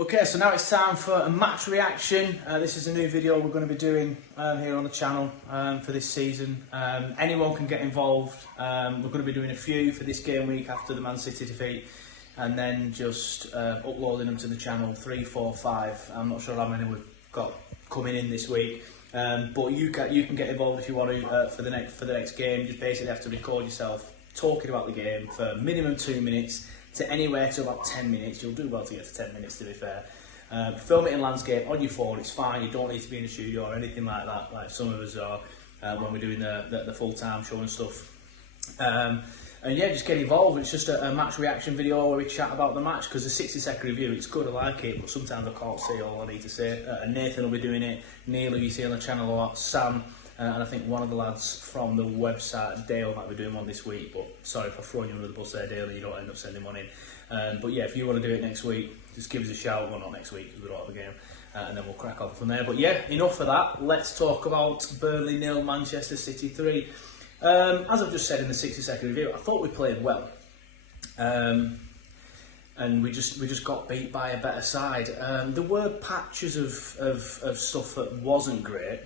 Okay, so now it's time for a match reaction. This is a new video we're going to be doing here on the channel for this season. Anyone can get involved. We're going to be doing a few for this game week after the Man City defeat, and then just uploading them to the channel 3, 4, 5. I'm not sure how many we've got coming in this week, but you can get involved if you want to for the next game. You just basically have to record yourself talking about the game for minimum 2 minutes. To anywhere to about 10 minutes. You'll do well to get to 10 minutes, to be fair. Film it in landscape on your phone, it's fine. You don't need to be in a studio or anything like that, like some of us are when we're doing the full-time show and stuff. And yeah, just get involved. It's just a match reaction video where we chat about the match, because the 60-second review, it's good, I like it, but sometimes I can't say all I need to say. Nathan will be doing it, Neil, who you see on the channel a lot, Sam, and I think one of the lads from the website, Dale, might be doing one this week, but sorry if I've thrown you under the bus there, Dale, and you don't end up sending one in. But yeah, if you want to do it next week, just give us a shout. Well, not next week, because we don't have a game, and then we'll crack on from there. But yeah, enough of that. Let's talk about Burnley 0, Manchester City 3. As I've just said in the 60-second review, I thought we played well. And we just got beat by a better side. There were patches of stuff that wasn't great.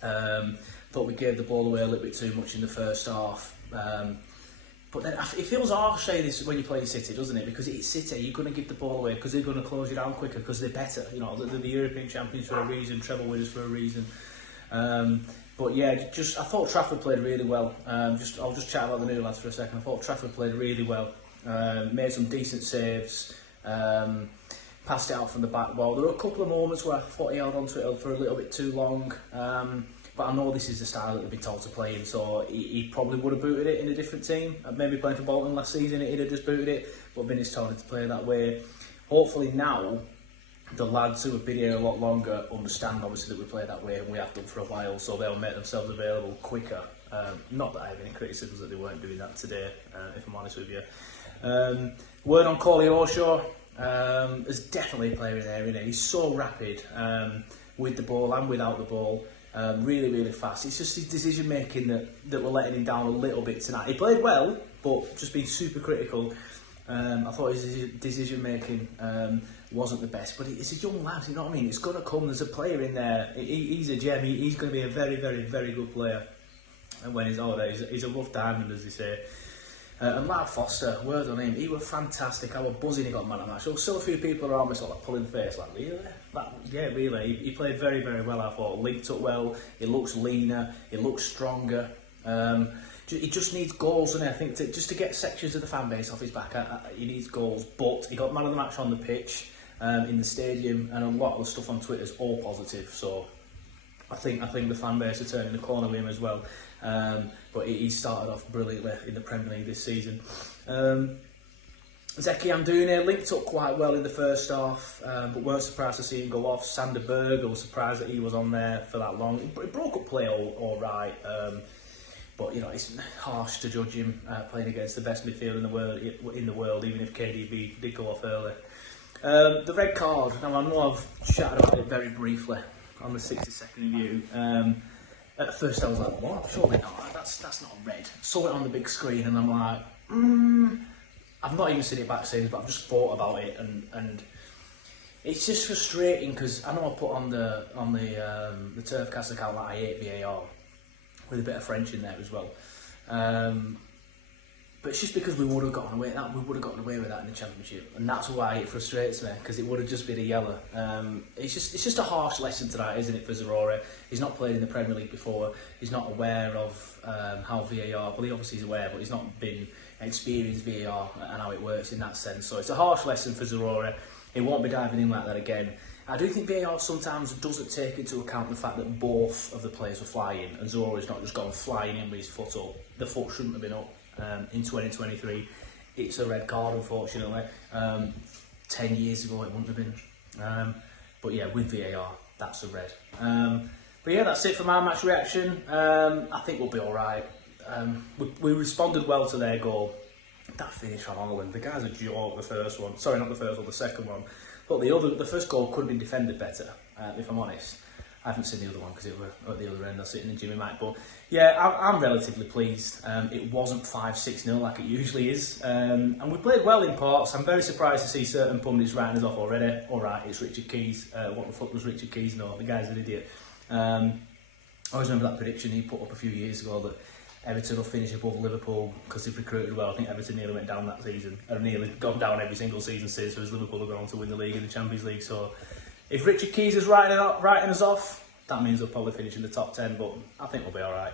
Thought we gave the ball away a little bit too much in the first half. But then it feels harsh saying this when you play City, doesn't it? Because it's City, you're going to give the ball away because they're going to close you down quicker because they're better. You know, they're the European champions for a reason, treble winners for a reason. But yeah, I thought Trafford played really well. I'll just chat about the new lads for a second. I thought Trafford played really well. Made some decent saves. Passed it out from the back wall. There were a couple of moments where I thought he held onto it for a little bit too long. But I know this is the style that they've been told to play in, so he probably would have booted it in a different team. Maybe playing for Bolton last season, he'd have just booted it, but Vinny's told him to play that way. Hopefully now, the lads who have been here a lot longer understand obviously that we play that way, and we have done for a while, so they'll make themselves available quicker. Not that I have any criticisms that they weren't doing that today, if I'm honest with you. Word on Corley Oshaw. There's definitely a player in there, isn't he? He's so rapid with the ball and without the ball. Really, really fast. It's just his decision making that we're letting him down a little bit tonight. He played well, but just being super critical. I thought his decision making wasn't the best, but it's a young lad, you know what I mean? It's going to come. There's a player in there. He's a gem. He's going to be a very, very, very good player. And when he's older, he's a rough diamond, as they say. And Mark Foster, word on him, he was fantastic. I was buzzing he got man of the match. There were still a few people around me sort of pulling the face, like, really? Yeah, really. He played very, very well, I thought. Linked up well, he looks leaner, he looks stronger. He just needs goals, and I think just to get sections of the fan base off his back, he needs goals. But he got man of the match on the pitch, in the stadium, and a lot of the stuff on Twitter is all positive. So I think the fan base are turning the corner with him as well. But he started off brilliantly in the Premier League this season. Zeki Amdoune linked up quite well in the first half, but weren't surprised to see him go off. Sander Berge, I was surprised that he was on there for that long. He broke up play all right, but you know, it's harsh to judge him playing against the best midfielder in the world, even if KDB did go off early. The red card. Now I know I've chatted about it very briefly on the 60-second review. At first I was like, what? Surely not, that's not red. Saw it on the big screen and I'm like, I've not even seen it backstage, but I've just thought about it, and it's just frustrating because I know I put on the Turfcast account that I hate VAR, with a bit of French in there as well. But it's just because we would have gotten away with that in the Championship, and that's why it frustrates me, because it would have just been a yellow. It's just a harsh lesson tonight, isn't it, for Zaroury? He's not played in the Premier League before. He's not aware of how VAR. Well, he obviously is aware, but he's not been experienced VAR and how it works in that sense. So it's a harsh lesson for Zaroury. He won't be diving in like that again. I do think VAR sometimes doesn't take into account the fact that both of the players were flying, and Zaroury's not just gone flying in with his foot up. The foot shouldn't have been up. In 2023, it's a red card, unfortunately. 10 years ago, it wouldn't have been. But yeah, with VAR, that's a red. But yeah, that's it for my match reaction. I think we'll be all right. We responded well to their goal. That finish on Holland, the guy's a joke. The first one, sorry, not the first one, the second one. But the first goal could have been defended better, if I'm honest. I haven't seen the other one because it were at the other end. I was sitting in Jimmy Mike, but yeah, I'm relatively pleased. It wasn't 5-6-0 like it usually is, and we played well in parts. I'm very surprised to see certain pundits writing us off already. All right, it's Richard Keys. What the fuck does Richard Keys know? The guy's an idiot. I always remember that prediction he put up a few years ago that Everton will finish above Liverpool because they've recruited well. I think Everton nearly went down that season, or nearly gone down every single season since, whereas Liverpool have gone on to win the league and the Champions League. So if Richard Keys is writing us off, that means they'll probably finish in the top 10, but I think we'll be alright.